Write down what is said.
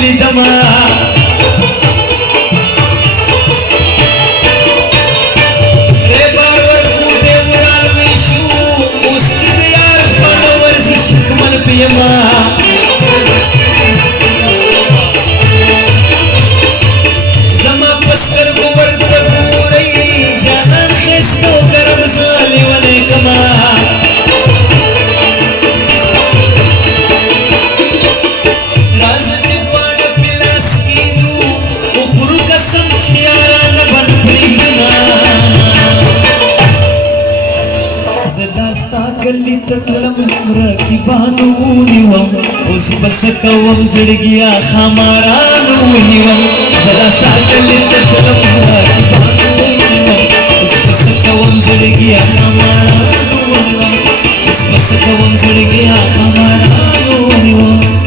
दिली दमा रे बावर कुठे उराल विशू उस्तिद यार फॉलोवर्स शिकमन पियमा जमा पस्कर गोवर्त पूरई जहान खिस्तो करम साले वने कमा गली तकलम की बानूनिवम उस बस कवम जड़ गया हमारा नूनिवम जरा सा गली तकलम की बानूनिवम उस बस कवम जड़ गया हमारा नूनिवम उस बस कवम जड़ गया हमारा नूनिवम